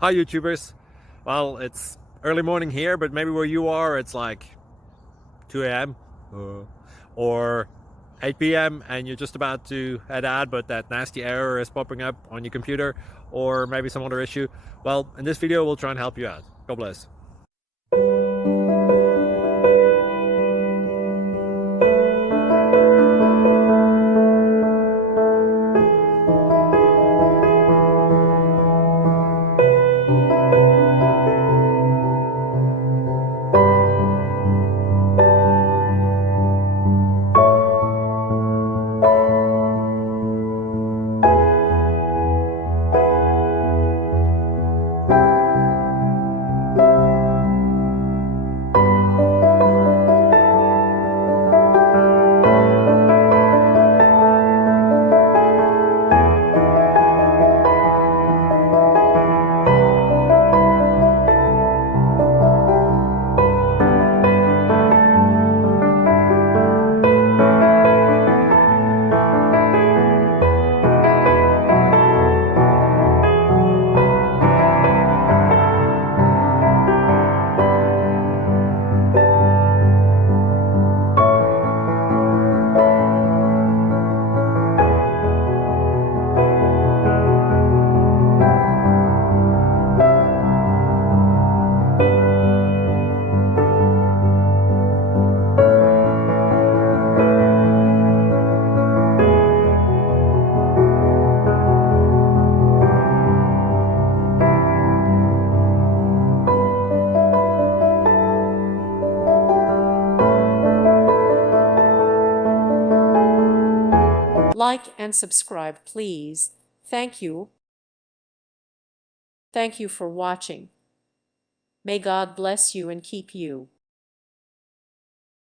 Hi YouTubers. Well, it's early morning here, but maybe where you are it's like 2 a.m. Or 8 p.m. and you're just about to head out, but that nasty error is popping up on your computer, or maybe some other issue. Well, in this video we'll try and help you out. God bless. Like and subscribe, please. Thank you. Thank you for watching. May God bless you and keep you.